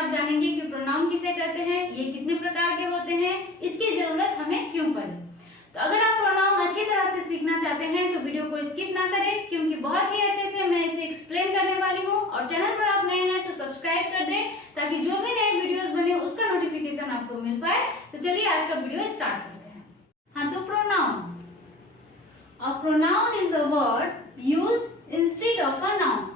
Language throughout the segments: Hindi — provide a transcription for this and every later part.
आप जानेंगे कि प्रोनाउन किसे कहते हैं, ये कितने प्रकार के होते हैं, इसकी जरूरत हमें क्यों पड़ी। तो अगर आप प्रोनाउन अच्छी तरह से सीखना चाहते हैं तो वीडियो को स्किप ना करें, क्योंकि बहुत ही अच्छे से मैं इसे एक्सप्लेन करने वाली हूँ। और चैनल पर आप नए हैं तो सब्सक्राइब कर दें, ताकि जो भी नए वीडियोस बने उसका नोटिफिकेशन आपको मिल पाए। तो चलिए आज का वीडियो स्टार्ट करते हैं। हाँ, तो pronoun, a pronoun is a word used instead of a noun,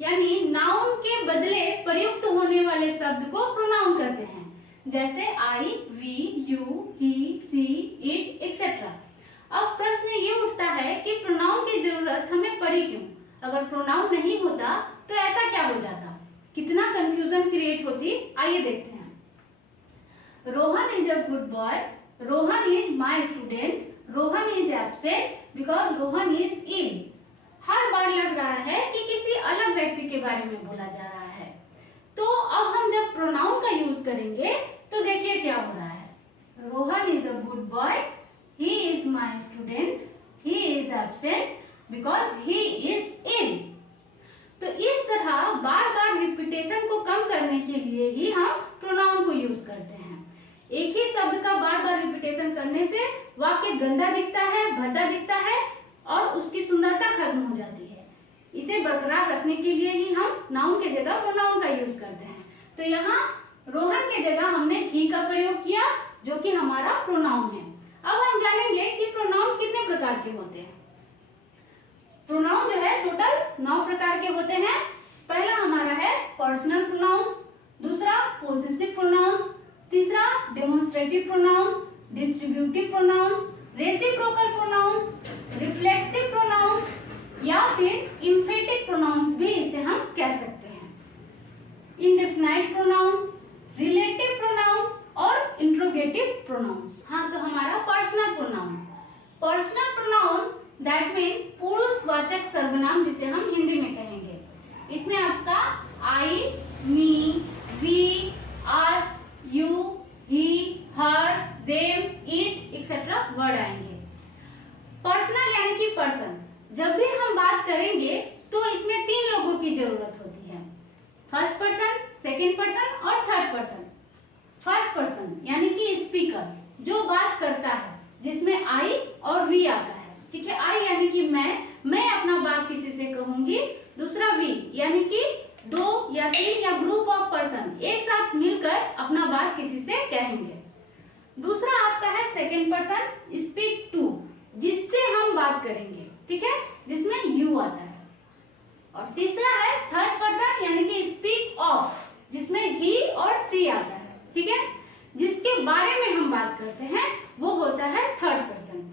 यानी नाउन के बदले प्रयुक्त होने वाले शब्द को प्रोनाउन कहते हैं। जैसे I, we, you, he, she, it etcetera. अब प्रश्न ये उठता है कि प्रोनाउन की जरूरत हमें पड़ी क्यों? अगर प्रोनाउन नहीं होता तो ऐसा क्या हो जाता, कितना कंफ्यूजन क्रिएट होती, आइए देखते हैं। Rohan is a good boy, Rohan is my student, Rohan is absent because Rohan is ill. हर बार लग रहा है कि किसी अलग व्यक्ति के बारे में बोला जा रहा है। तो अब हम जब प्रोनाउन का यूज करेंगे तो देखिए क्या हो रहा है। Rohan is a good boy, he is my student, he is absent because he is ill. तो इस तरह बार बार रिपीटेशन को कम करने के लिए ही हम प्रोनाउन को यूज करते हैं। एक ही शब्द का बार बार रिपीटेशन करने से वाक्य गंदा दिखता है, भद्दा दिखता है और उसकी सुंदरता खत्म हो जाती है। इसे बरकरार रखने के लिए ही हम नाउन के जगह प्रोनाउन का यूज करते हैं। तो यहाँ रोहन के जगह हमने ही का प्रयोग किया, जो कि हमारा प्रोनाउन है। अब हम जानेंगे कि प्रोनाउन कितने प्रकार के होते हैं। प्रोनाउन जो है टोटल 9 प्रकार के होते हैं। पहला हमारा है पर्सनल प्रोनाउंस, दूसरा पोसेसिव प्रोनाउंस, तीसरा demonstrative pronoun, distributive pronouns, reciprocal pronouns, reflexive pronouns या फिर इम्फेटिक प्रोनाउंस भी इसे हम कह सकते हैं। इंडेफिनाइट प्रोनाउन, रिलेटिव प्रोनाउन और इंट्रोगेटिव प्रोनाउंस। हाँ, तो हमारा personal pronoun, personal pronoun that mean पुरुषवाचक सर्वनाम, जिसे हम हिंदी में कहेंगे। इसमें आपका I, me, we, us, you, he, her, them, it etcetera word आएंगे। पर्सनल यानी कि पर्सन, जब भी हम बात करेंगे तो इसमें 3 लोगों की जरूरत होती है, फर्स्ट पर्सन, सेकंड पर्सन और थर्ड पर्सन। फर्स्ट पर्सन यानी कि स्पीकर, जो बात करता है, जिसमें आई और वी आता है। ठीक है, आई यानी कि मैं अपना बात किसी से कहूंगी। दूसरा वी यानी कि 2 या 3 या ग्रुप ऑफ पर्सन एक साथ मिलकर अपना बात किसी से कहेंगे। दूसरा आपका है सेकंड पर्सन, स्पीक टू, जिससे हम बात करेंगे, ठीक है, जिसमें यू आता है। और तीसरा है थर्ड पर्सन यानी कि स्पीक ऑफ, जिसमें ही और सी आता है। ठीक है, जिसके बारे में हम बात करते हैं वो होता है थर्ड पर्सन।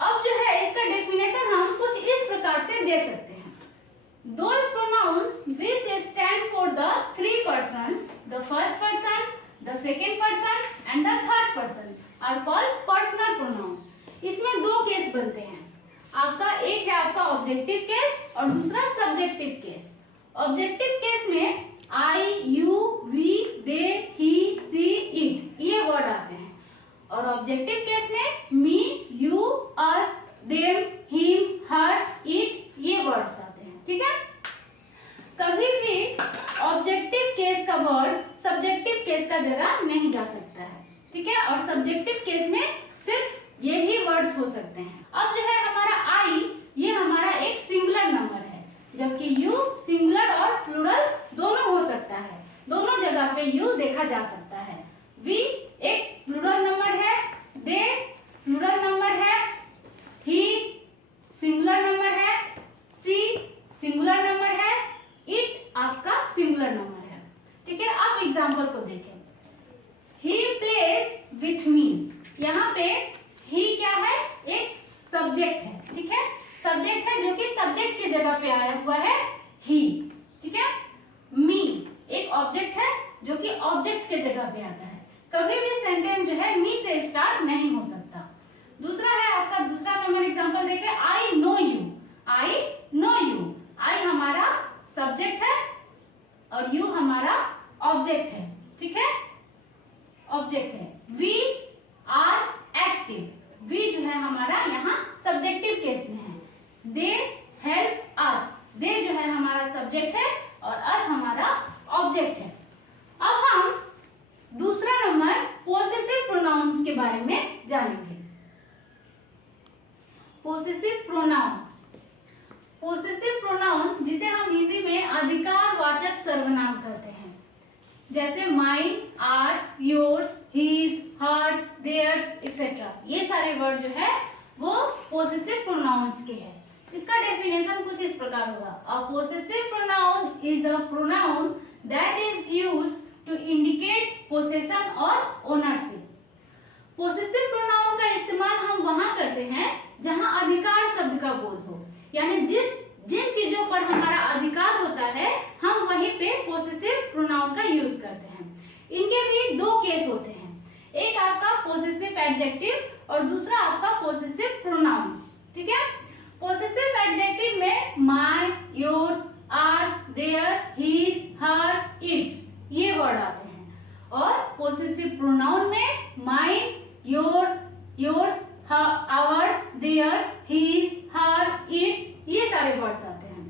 अब जो है इसका डेफिनेशन हम कुछ इस प्रकार से दे सकते हैं। Those pronouns which stand for the 3 persons, the first person, the second person and the third person are called personal pronoun। इसमें 2 केस बनते हैं। आपका एक है आपका ऑब्जेक्टिव केस और दूसरा सब्जेक्टिव केस। ऑब्जेक्टिव केस में I, you, we, they, he, she, it ये वर्ड आते हैं। और ऑब्जेक्टिव केस में me, you, us, them, him, her, it ये वर्ड्स आते हैं। ठीक है, कभी भी ऑब्जेक्टिव केस का वर्ड सब्जेक्टिव केस का जगह नहीं जा सकता है। ठीक है, और सब्जेक्टिव केस में सिर्फ यही वर्ड्स हो सकते हैं। अब जो है हमारा आई, ये हमारा एक सिंगुलर नंबर है, जबकि यू सिंगुलर और प्लूरल दोनों हो सकता है। दोनों जगह पे यू देखा जा सकता है। वी एक प्लूरल नंबर है, दे प्लूरल नंबर है, ही सिंगुलर नंबर है, सी सिंगुलर नंबर है, इट आपका सिंगुलर नंबर है। ठीक है, आप एग्जांपल को देखें। ही प्लेज विथ मी, यहाँ पे ही क्या है, एक सब्जेक्ट है। ठीक है, सब्जेक्ट है जो कि सब्जेक्ट की जगह पे आया हुआ है ही। ठीक है, मी एक ऑब्जेक्ट है जो कि ऑब्जेक्ट के जगह पे आता है। कभी भी सेंटेंस जो है मी से स्टार्ट नहीं हो सकता। दूसरा है आपका दूसरा नंबर एग्जांपल देखें, I know you, I know you. I हमारा सब्जेक्ट है और यू हमारा ऑब्जेक्ट है। ठीक है, ऑब्जेक्ट है। वी आर एक्टिव, वी जो है हमारा यहाँ सब्जेक्टिव केस में है। दे हेल्प अस, दे जो है हमारा सब्जेक्ट है और अस हमारा ऑब्जेक्ट है। प्रोनाउंस के बारे में जानेंगे। पोसेसिव प्रोनाउन, पोसेसिव प्रोनाउन जिसे हम हिंदी में अधिकारवाचक सर्वनाम कहते हैं, जैसे mine, ours, yours, his, hers, theirs etcetera, ये सारे वर्ड जो है वो पोसेसिव प्रोनाउंस के हैं। इसका डेफिनेशन कुछ इस प्रकार होगा, a possessive pronoun is a pronoun that is used to indicate possession और ओनरशिप। पोसेसिव प्रोनाउन का इस्तेमाल हम वहां करते हैं जहां अधिकार शब्द का बोध हो, यानी जिन चीजों पर हमारा अधिकार होता है हम वहीं पे पोसेसिव प्रोनाउन का यूज करते हैं। इनके भी दो केस होते हैं, एक आपका पोसेसिव एडजेक्टिव और दूसरा आपका पोसेसिव प्रोनाउंस। ठीक है, पोसेसिव एडजेक्टिव में my, your, our, their, his, her, its ये वर्ड आते हैं, और पोसेसिव प्रोनाउन में mine, your, yours, ours, theirs, his, her, its ये सारे वर्ड्स आते हैं।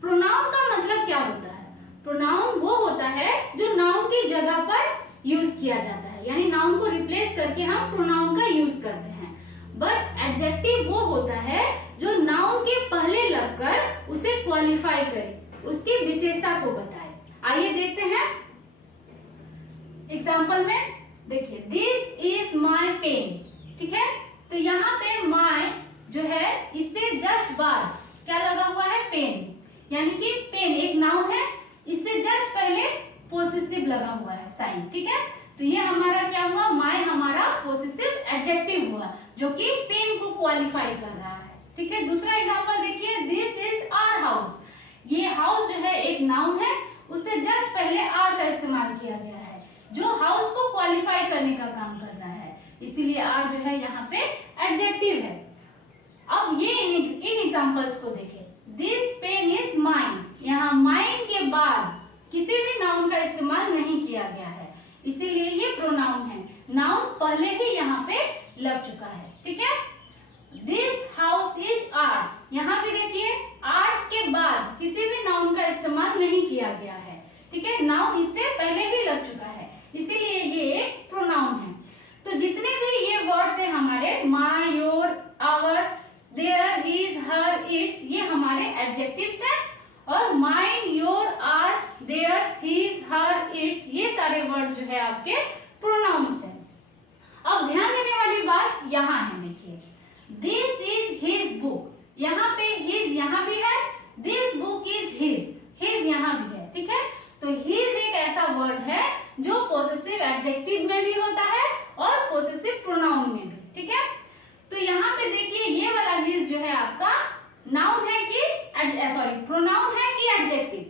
प्रोनाउन का मतलब क्या होता है? प्रोनाउन वो होता है जो नाउन की जगह पर यूज किया जाता है, यानी नाउन को रिप्लेस करके हम प्रोनाउन का यूज करते हैं। बट एडजेक्टिव वो होता है जो नाउन के पहले लगकर उसे क्वालिफाई करे, उसकी विशेषता को बताए। आइए देखते हैं एग्जाम्पल में। देखिए, दिस इज माई पेन। ठीक है, तो यहाँ पे माई जो है इससे जस्ट बाद क्या लगा हुआ है? पेन, यानी कि पेन एक नाउन है, इससे जस्ट पहले पोसेसिव लगा हुआ है साइन। ठीक है, तो ये हमारा क्या हुआ? माई हमारा पोसेसिव एडजेक्टिव हुआ जो कि पेन को क्वालिफाई कर रहा है। ठीक है, दूसरा एग्जांपल देखिए, दिस इज आवर हाउस। ये हाउस जो है एक नाउन है, उससे जस्ट पहले आर का इस्तेमाल किया गया है जो हाउस को क्वालिफाई करने का काम कर रहा है, इसीलिए आर जो है यहाँ पे एडजेक्टिव है। अब ये इन एग्जांपल्स को देखें, दिस पेन इज माइन, यहाँ माइन के बाद किसी भी नाउन का इस्तेमाल नहीं किया गया है, इसीलिए ये प्रोनाउन है, नाउन पहले ही यहाँ पे लग चुका है। ठीक है, दिस हाउस इज आर्स, यहाँ भी देखिए आर्स के बाद किसी भी नाउन का इस्तेमाल नहीं किया गया है। ठीक है, नाउन इससे पहले ही लग चुका है, इसीलिए ये एक प्रोनाउन है। तो जितने भी ये वर्ड्स है हमारे my, your, our, their, his, her, its, ये हमारे एडजेक्टिव्स हैं, और mine, your, ours, their, his, her, its ये सारे वर्ड्स जो है आपके प्रोनाउंस हैं। अब ध्यान देने वाली बात यहाँ है, देखिए, दिस इज हिज बुक, यहाँ पे हिज यहाँ भी है, दिस बुक इज हिज यहाँ भी है। ठीक है, तो हिज एक ऐसा वर्ड है जो पोसेसिव एडजेक्टिव में भी होता है और पोसेसिव प्रोनाउन में भी। ठीक है, तो यहाँ पे देखिए ये वाला हिज जो है आपका नाउन है कि प्रोनाउन है कि एडजेक्टिव?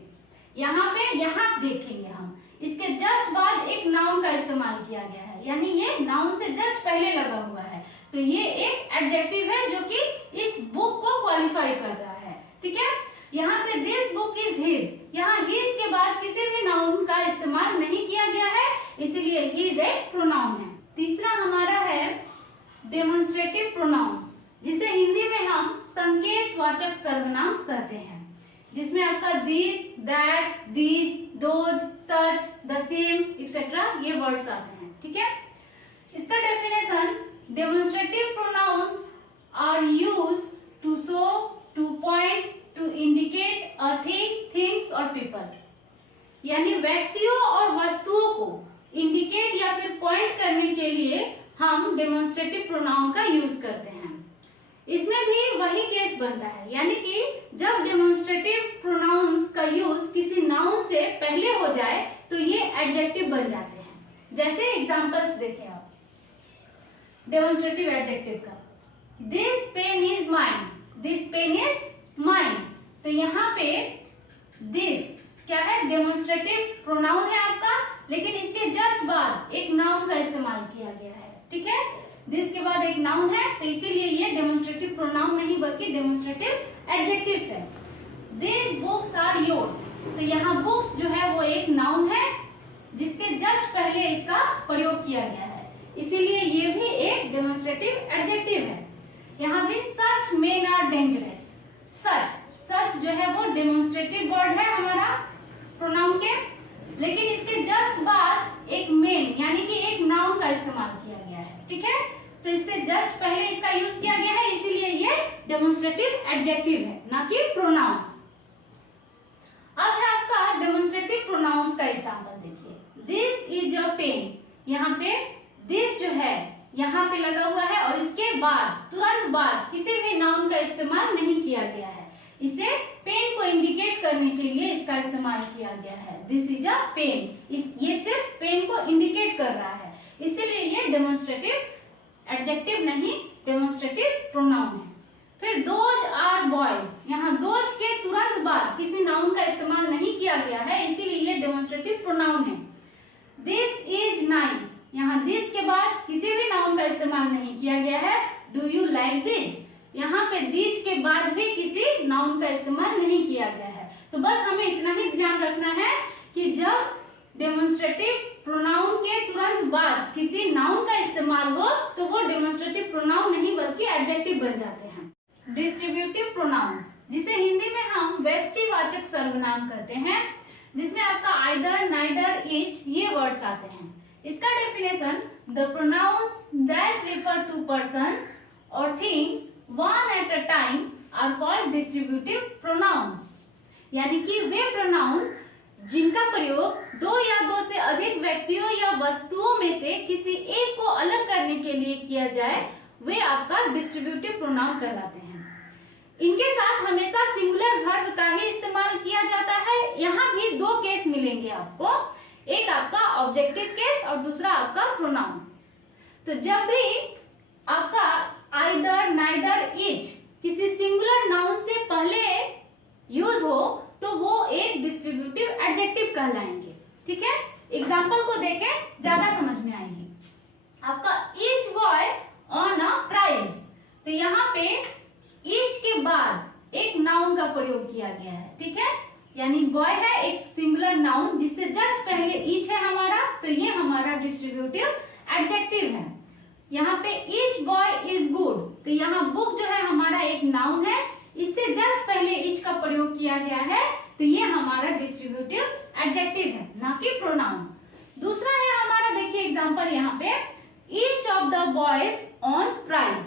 यहाँ पे यहाँ देखेंगे हम, इसके जस्ट बाद एक नाउन का इस्तेमाल किया गया है, यानी ये नाउन से जस्ट पहले लगा हुआ है, तो ये एक एडजेक्टिव है जो कि इस बुक को क्वालिफाई कर रहा है। ठीक है, यहाँ पे दिस बुक इज हिज, यहाँ हिज के बाद किसी भी नाउन का इस्तेमाल नहीं किया गया है, इसीलिए हिज एक प्रोनाउन है। तीसरा हमारा है डेमोन्स्ट्रेटिव प्रोनाउंस, जिसे हिंदी में हम संकेतवाचक सर्वनाम कहते हैं, जिसमें आपका this, that, these, those, such, the same etcetera ये वर्ड्स आते हैं। ठीक है, इसका definition, demonstrative pronouns are used to show, to point, to indicate a thing, things और पीपल, यानी व्यक्तियों और वस्तुओं को इंडिकेट या फिर पॉइंट करने के लिए हम डेमोन्स्ट्रेटिव प्रोनाउन का यूज करते हैं। इसमें भी वही केस बनता है, यानी कि जब डेमोन्स्ट्रेटिव प्रोनाउंस का यूज किसी नाउन से पहले हो जाए तो ये एडजेक्टिव बन जाते हैं। जैसे एग्जांपल्स देखें आप डेमोन्स्ट्रेटिव एडजेक्टिव का, this pen is mine, this pen is mine, तो यहाँ पे दिस क्या है? डेमोन्स्ट्रेटिव प्रोनाउन है आपका, लेकिन इसके जस्ट बाद एक नाउन का इस्तेमाल किया गया है। ठीक है, दिस के बाद एक नाउन है, तो इसीलिए ये डेमोन्स्ट्रेटिव प्रोनाउन नहीं बल्कि डेमोन्स्ट्रेटिव एडजेक्टिव्स है। These books are yours, तो यहाँ बुक्स जो है वो एक नाउन है जिसके जस्ट पहले इसका प्रयोग किया गया है, इसीलिए ये भी एक डेमोन्स्ट्रेटिव एडजेक्टिव है। यहाँ भी सच मेन आर डेंजरस, सच जो है वो डेमोन्स्ट्रेटिव वर्ड है हमारा प्रोनाउन के, लेकिन इसके जस्ट बाद एक मेन यानी कि एक नाउन का इस्तेमाल किया गया ठीक है, तो इससे जस्ट पहले इसका यूज किया गया है, इसीलिए ये डेमोन्स्ट्रेटिव एडजेक्टिव है, ना कि प्रोनाउन। अब है आपका डेमोन्स्ट्रेटिव प्रोनाउंस का एग्जांपल देखिए। दिस इज अ पेन, यहाँ पे दिस जो है यहाँ पे लगा हुआ है और इसके बाद तुरंत बाद किसी भी नाउन का इस्तेमाल नहीं किया गया है। इसे पेन को इंडिकेट करने के लिए इसका इस्तेमाल किया गया है। दिस इज अ पेन, ये सिर्फ पेन को इंडिकेट कर रहा है, इसीलिए ये डेमोन्स्ट्रेटिव एडजेक्टिव नहीं, डेमोन्स्ट्रेटिव प्रोनाउन है। फिर दोज आर बॉयज, यहाँ दोज के तुरंत बाद किसी नाउन का इस्तेमाल नहीं किया गया है, इसीलिए ये डेमोन्स्ट्रेटिव प्रोनाउन है। दिस इज नाइस, यहाँ दिस के बाद किसी भी नाउन का इस्तेमाल नहीं किया गया है। डू यू लाइक दिस, यहाँ पे दिस के बाद भी किसी नाउन का इस्तेमाल नहीं किया गया है। तो बस हमें इतना ही ध्यान रखना है कि जब डेमोन्स्ट्रेटिव प्रोनाउन के तुरंत बाद किसी नाउन का इस्तेमाल हो तो वो डेमोन्स्ट्रेटिव प्रोनाउन नहीं बल्कि एडजेक्टिव बन जाते हैं। डिस्ट्रीब्यूटिव प्रोनाउंस, जिसे हिंदी में हम व्यष्टिवाचक सर्वनाम कहते हैं, जिसमें आपका आइदर, नाइदर, ईच ये वर्ड्स आते हैं। इसका definition, the pronouns that refer to persons और things one at a time are called distributive pronouns, यानी कि वे प्रोनाउन जिनका प्रयोग दो या दो से अधिक व्यक्तियों या वस्तुओं में से किसी एक को अलग करने के लिए किया जाए, वे आपका डिस्ट्रीब्यूटिव प्रोनाउन कहलाते हैं। इनके साथ हमेशा सिंगुलर वर्ब का ही इस्तेमाल किया जाता है। यहाँ भी दो केस मिलेंगे आपको, एक आपका ऑब्जेक्टिव केस और दूसरा आपका प्रोनाउन। तो जब भी आपका आइदर, नाइदर, ईच किसी सिंगुलर नाउन से पहले यूज हो तो वो एक डिस्ट्रीब्यूटिव एडजेक्टिव कहलाएंगे। ठीक है, एग्जाम्पल को देखें, ज्यादा समझ में आएंगे। आपका each boy on a prize, तो यहाँ पे ईच के बाद एक नाउन का प्रयोग किया गया है। ठीक है, यानी बॉय है एक सिंगुलर नाउन जिससे जस्ट पहले ईच है हमारा, तो ये हमारा डिस्ट्रीब्यूटिव एडजेक्टिव है। यहाँ पे ईच बॉय इज गुड, तो यहाँ बुक जो है हमारा एक नाउन है, इससे जस्ट पहले ईच का प्रयोग किया गया है, तो ये हमारा डिस्ट्रीब्यूटिव एडजेक्टिव है, ना कि प्रोनाउन। दूसरा है हमारा, देखिए एग्जांपल यहाँ पे, each of the boys on prize,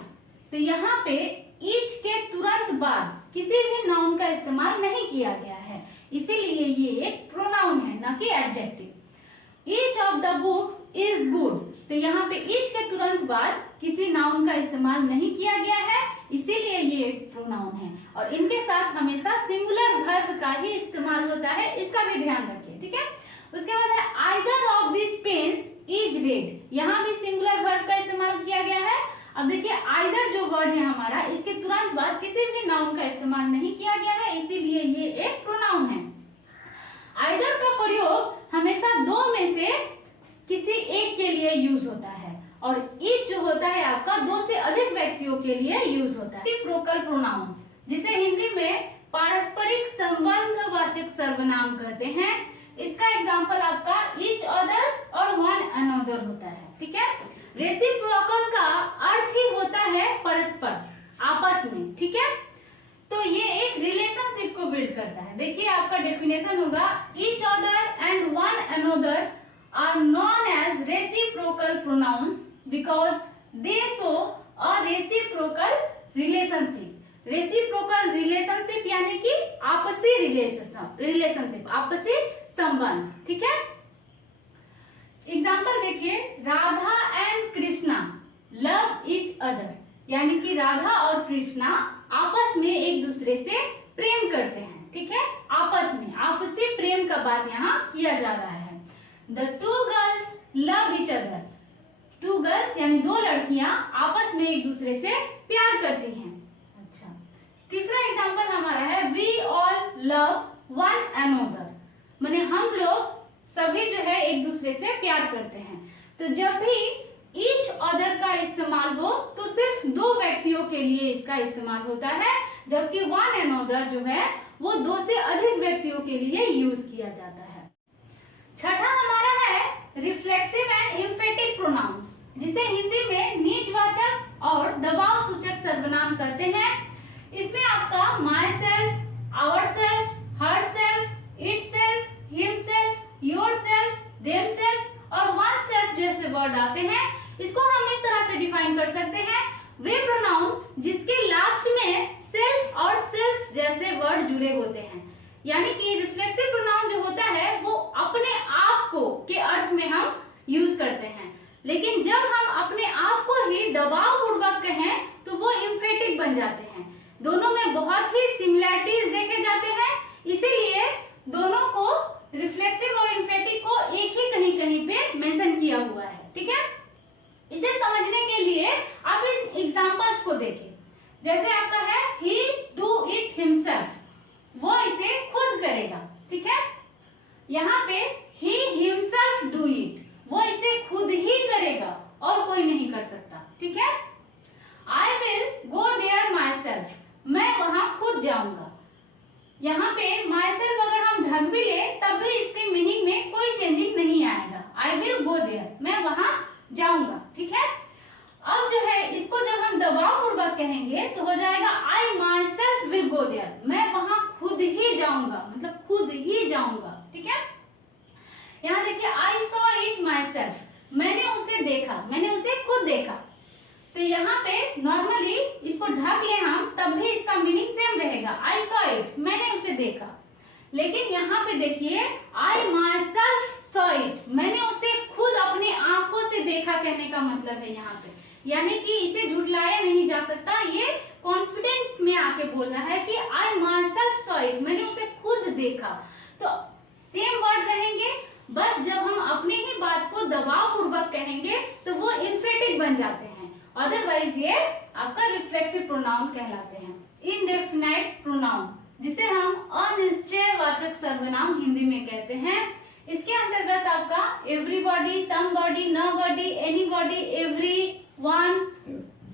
तो यहाँ पे ईच के तुरंत बाद किसी भी नाउन का इस्तेमाल नहीं किया गया है, इसीलिए ये एक प्रोनाउन है, ना कि adjective. Each of the books is good, तो यहाँ पे ईच के तुरंत बाद किसी नाउन का इस्तेमाल नहीं किया गया है, इसीलिए ये एक प्रोनाउन है। और इनके साथ हमेशा सिंगुलर वर्ब का ही इस्तेमाल होता है, इसका भी ध्यान रखिए। ठीक है, उसके बाद है either of this pens is red, यहाँ भी सिंगुलर वर्ब का इस्तेमाल किया गया है। अब देखिए आइदर जो वर्ड है हमारा, इसके तुरंत बाद किसी भी नाउन का इस्तेमाल नहीं किया गया है, इसीलिए ये एक प्रोनाउन है। आइदर का प्रयोग हमेशा दो में से किसी एक के लिए यूज होता है, और ईच जो होता है आपका दो से अधिक व्यक्तियों के लिए यूज होता है। रेसिप्रोकल प्रोनाउंस, जिसे हिंदी में पारस्परिक संबंधवाचक सर्वनाम कहते हैं, इसका एग्जाम्पल आपका ईच अदर और वन अनदर होता है। ठीक है, रेसिप्रोकल का अर्थ ही होता है परस्पर, आपस में। ठीक है, तो ये एक रिलेशनशिप को बिल्ड करता है। देखिए आपका डेफिनेशन होगा, each other and one another are known as reciprocal pronouns because they show a reciprocal relationship. Reciprocal relationship यानी कि आपसी रिलेशनशिप, आपसी संबंध। ठीक है, एग्जाम्पल देखिए, Radha and Krishna love each other, यानी कि राधा और कृष्णा आपस में एक दूसरे से प्रेम करते हैं। ठीक है, आपस में आपसी प्रेम का बात यहाँ किया जा रहा है। The two girls love each other, two girls यानी दो लड़कियां आपस में एक दूसरे से प्यार करती हैं। अच्छा, तीसरा एग्जाम्पल हमारा है, we all love one another, माने हम लोग सभी जो है एक दूसरे से प्यार करते हैं। तो जब भी ईच अदर का इस्तेमाल हो तो सिर्फ दो व्यक्तियों के लिए इसका इस्तेमाल होता है, जबकि वन अनदर जो है वो दो से अधिक व्यक्तियों के लिए यूज किया जाता है। छठा हमारा है रिफ्लेक्सिव एंड एम्फेटिक प्रोनाउंस, जिसे हिंदी में निजवाचक और दबाव सूचक सर्वनाम कहते हैं। इसमें आपका myself, ourself, herself, itself, himself, yourself, themself और वन सेल्फ जैसे वर्ड आते हैं। इसको हम इस तरह से जैसे वर्ड जुड़े होते हैं। यानी कि रिफ्लेक्सिव प्रोनाउन जो होता है वो अपने आप को के अर्थ में हम यूज करते हैं, लेकिन जब हम अपने आप को ही दबाव पूर्वक कहें तो वो इम्फेटिक बन जाते हैं। दोनों में बहुत ही सिमिलैरिटीज देखे जाते हैं, इसीलिए दोनों को रिफ्लेक्सिव और इम्फेटिक को एक ही कहीं कहीं पे मेंशन किया हुआ है। ठीक है, इसे समझने के लिए आप इन एग्जांपल्स को देखें। जैसे आपका है he do it himself, वो इसे खुद करेगा। ठीक है, यहाँ पे he himself do it, वो इसे खुद ही करेगा और कोई नहीं कर सकता। ठीक है, I will go there myself, मैं वहां खुद जाऊंगा। यहाँ पे myself अगर हम ढक भी ले तब भी इसके मीनिंग में कोई चेंजिंग नहीं आएगा। I will go there, मैं वहां जाऊंगा। ठीक है, अब जो है इसको जब हम दबाव पूर्वक कहेंगे तो हो जाएगा I myself will go there, मैं वहां खुद ही जाऊंगा, मतलब खुद ही जाऊंगा। ठीक है, यहाँ देखिए I saw it myself, मैंने उसे देखा, मैंने उसे खुद देखा। तो यहाँ पे नॉर्मली इसको ढक ले हम तब भी इसका मीनिंग सेम रहेगा, I saw it, मैंने उसे देखा। लेकिन यहाँ पे देखिए I myself saw it, मैंने उसे खुद अपने आंखों से देखा कहने का मतलब है यहाँ पे, यानी कि इसे झुठलाया नहीं जा सकता। ये कॉन्फिडेंट में आके बोल रहा है कि I myself saw it, मैंने उसे खुद देखा। तो सेम वर्ड रहेंगे, बस जब हम अपनी ही बात को दबाव पूर्वक कहेंगे तो वो इन्फेटिक बन जाते हैं, अदरवाइज ये आपका रिफ्लेक्सिव प्रोनाउन कहलाते हैं। इनडेफिनाइट प्रोनाउन, जिसे हम अनिश्चयवाचक सर्वनाम हिंदी में कहते हैं, इसके अंतर्गत आपका everybody, somebody, nobody, anybody, everyone,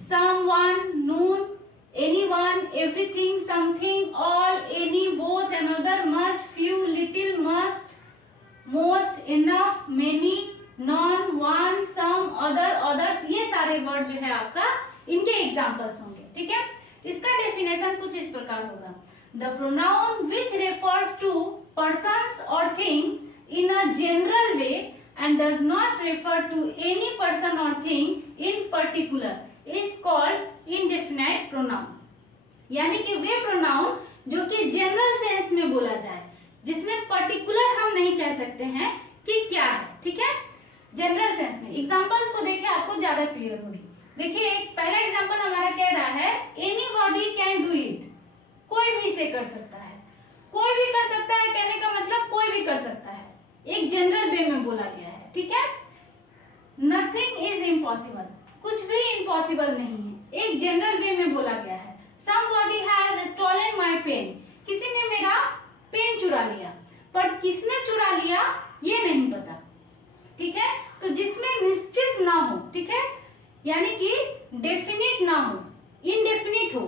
someone, none, anyone, everything, something, all, any, both, another, much, few, little, must, most, enough, many, none, one, some, other, others, ये सारे वर्ड जो है आपका इनके एग्जाम्पल्स होंगे। ठीक है, इसका डेफिनेशन कुछ इस प्रकार होगा, the pronoun which refers to persons or things in a general way and does not refer to any person or thing in particular is called indefinite pronoun। यानी कि वे प्रोनाउन जो कि जनरल सेंस में बोला जाए, जिसमें पर्टिकुलर हम नहीं कह सकते हैं कि क्या है। ठीक है, जनरल सेंस में। एग्जांपल्स को देखिए, आपको ज्यादा क्लियर होगी। देखिए पहला एग्जांपल हमारा कह रहा है एनीबॉडी कैन डू इट, कोई भी इसे कर सकता है। कोई भी कर सकता है कहने का मतलब कोई भी कर सकता है, एक जनरल वे में बोला गया है। ठीक है, नथिंग इज इम्पॉसिबल, कुछ भी इम्पॉसिबल नहीं है, एक जनरल वे में बोला गया है। Somebody has stolen my pen, किसी ने मेरा पेन चुरा लिया, पर किसने चुरा लिया ये नहीं पता। ठीक है, तो जिसमें निश्चित ना हो, ठीक है, यानी कि डेफिनिट ना हो, इनडेफिनिट हो,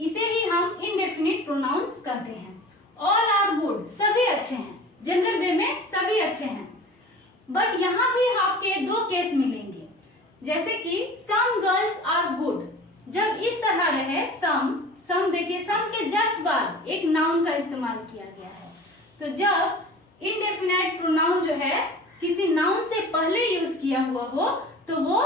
इसे ही हम इनडेफिनिट प्रोनाउंस कहते हैं। ऑल आर गुड, सभी अच्छे हैं, जनरल वे में सभी अच्छे हैं। बट यहाँ भी आपके दो केस मिलेंगे, जैसे कि सम गर्ल्स आर गुड। जब इस तरह रहे सम देखिए, सम के जस्ट बाद एक नाउन का इस्तेमाल किया गया है। तो जब इनडेफिनाइट प्रोनाउन जो है किसी नाउन से पहले यूज किया हुआ हो तो वो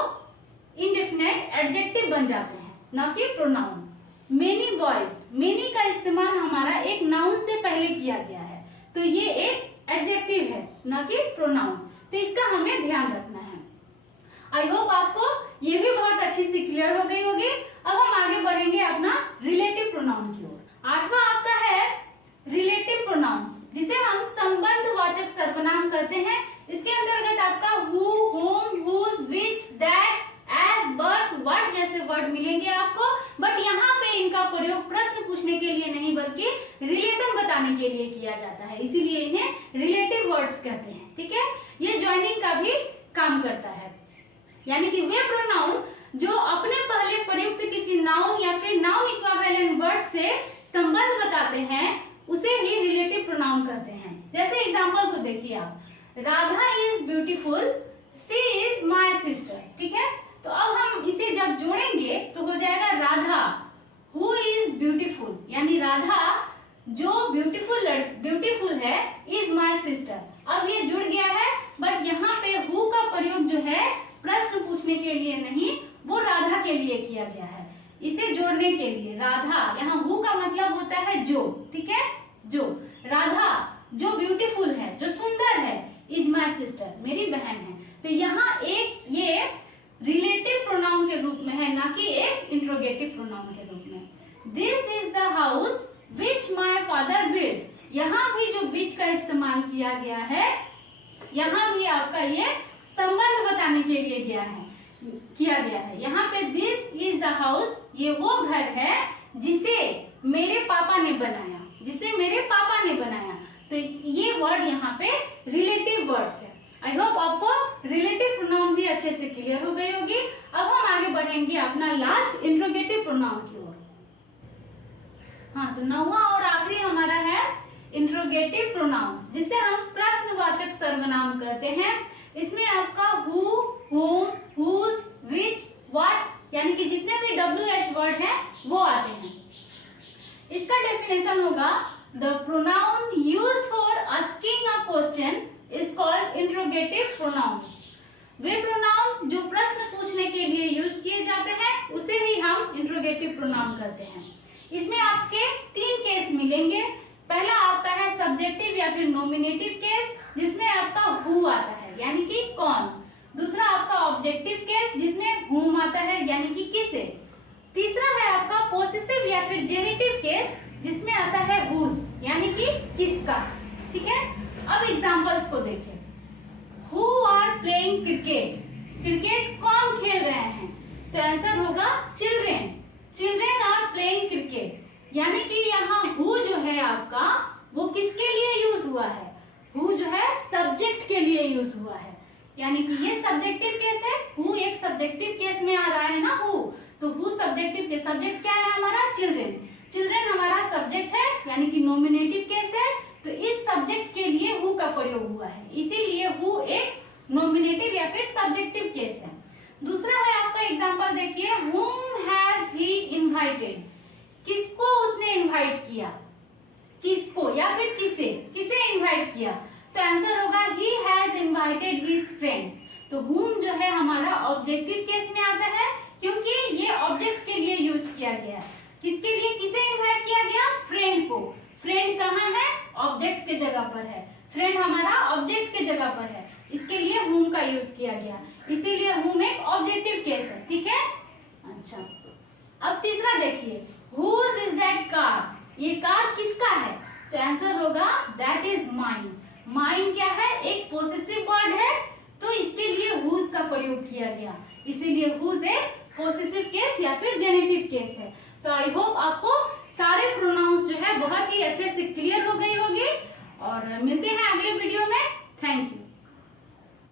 इनडेफिनाइट एडजेक्टिव बन जाते हैं, ना कि प्रोनाउन। मेनी बॉयज, मेनी का इस्तेमाल हमारा एक नाउन से पहले किया गया है, तो ये एक एडजेक्टिव है, ना कि प्रोनाउन। तो इसका हमें ध्यान रखना है। आई होप आपको ये भी बहुत अच्छी से क्लियर हो गई होगी। अब हम आगे बढ़ेंगे अपना रिलेटिव प्रोनाउन की ओर। आठवां आपका है रिलेटिव प्रोनाउंस, जिसे हम संबंधवाचक सर्वनाम कहते हैं। इसके अंतर्गत आपका who, whom, whose, which, that, as, but, what जैसे वर्ड मिलेंगे आपको। बट यहाँ पे इनका प्रयोग प्रश्न पूछने के लिए नहीं बल्कि रिलेशन बताने के लिए किया जाता है, इसीलिए इन्हें रिलेटिव वर्ड्स कहते हैं। ठीक है, ये ज्वाइनिंग का भी काम करता है, यानी कि वे प्रोनाउन जो अपने पहले प्रयुक्त किसी नाउन या फिर नाउन इक्विवेलेंट वर्ड से संबंध बताते हैं उसे ही रिलेटिव प्रोनाउन कहते हैं। जैसे एग्जांपल को देखिए आप, Radha is beautiful, she is my sister. ठीक है, तो अब हम इसे जब जोड़ेंगे तो हो जाएगा राधा हु इज ब्यूटीफुल, यानी राधा जो ब्यूटीफुल है इज माय सिस्टर। अब ये जुड़ गया है, बट यहाँ पे हु का प्रयोग जो है प्रश्न पूछने के लिए नहीं, वो राधा के लिए किया गया है। इसे जोड़ने के लिए राधा, यहाँ हु का मतलब होता है जो। ठीक फादर बिल्ड, यहाँ भी जो विच का इस्तेमाल किया गया है, यहाँ भी आपका ये संबंध बताने के लिए किया गया है। यहाँ पे दिस इज द हाउस, ये वो घर है जिसे मेरे पापा ने बनाया, तो ये वर्ड यहाँ पे रिलेटिव वर्ड्स है। आई होप आपको रिलेटिव प्रोनाउन भी अच्छे से क्लियर हो गई होगी। अब हम आगे बढ़ेंगे अपना लास्ट इंट्रोगेटिव प्रोनाउन की ओर। हाँ, तो 9वां और आखिरी हमारा है इंट्रोगेटिव प्रोनाउन, जिसे हम प्रश्नवाचक सर्वनाम कहते हैं। इसमें आपका who, whom, whose, which, what यानी कि जितने भी WH वर्ड हैं वो आते हैं। इसका डेफिनेशन होगा the pronoun used for asking a question is called interrogative pronounce. Way pronoun जो प्रश्न पूछने के लिए यूज किए जाते हैं उसे ही हम इंट्रोगेटिव प्रोनाउन कहते हैं। इसमें आपके 3 केस मिलेंगे। पहला आपका है सब्जेक्टिव या फिर नॉमिनेटिव केस, जिसमें आपका हु आता है यानी कि कौन। दूसरा आपका ऑब्जेक्टिव केस, जिसमें हुम आता है यानी कि किसे। तीसरा है आपका पोसेसिव या फिर जेनेटिव केस, जिसमें आता है हुज यानी कि किसका। ठीक है, अब एग्जांपल्स को देखें। Who are playing cricket, cricket कौन खेल रहे हैं, तो आंसर होगा children. Children are playing cricket, यानी कि यहाँ हु जो है आपका वो किसके लिए यूज हुआ है, हु जो है सब्जेक्ट के लिए यूज हुआ है, यानी कि ये सब्जेक्टिव केस है। हु एक सब्जेक्टिव केस में आ रहा है ना हु, तो हु सब्जेक्टिव केस। सब्जेक्ट क्या है हमारा, चिल्ड्रेन। चिल्ड्रेन हमारा सब्जेक्ट है यानी कि नॉमिनेटिव केस है, तो इस सब्जेक्ट के लिए हु का प्रयोग हुआ है, इसीलिए हु एक नॉमिनेटिव या फिर सब्जेक्टिव केस है। दूसरा है आपका एग्जांपल देखिए, whom has he invited, किसको उसने इनवाइट किया, किसको या फिर किसे इनवाइट किया, तो आंसर होगा he has invited his friends। तो whom जो है हमारा ऑब्जेक्टिव केस में आता है, क्योंकि ये ऑब्जेक्ट के लिए यूज किया गया है। किसके लिए, किसे इनवाइट किया गया, फ्रेंड को। फ्रेंड कहाँ है, ऑब्जेक्ट के जगह पर है, फ्रेंड हमारा ऑब्जेक्ट के जगह पर है, इसके लिए whom का यूज किया गया, इसीलिए whom एक ऑब्जेक्टिव केस है। ठीक है, अच्छा अब तीसरा देखिए, whose is that car, ये कार किसका है, तो आंसर होगा that is mine। mine क्या है, एक पोसेसिव वर्ड है, तो इसके लिए whose का प्रयोग किया गया, इसीलिए whose एक पोसेसिव केस या फिर जेनेटिव केस है। तो आई होप आपको सारे प्रोनाउंस जो है बहुत ही अच्छे से क्लियर हो गई होगी, और मिलते हैं अगले वीडियो में। Thank you.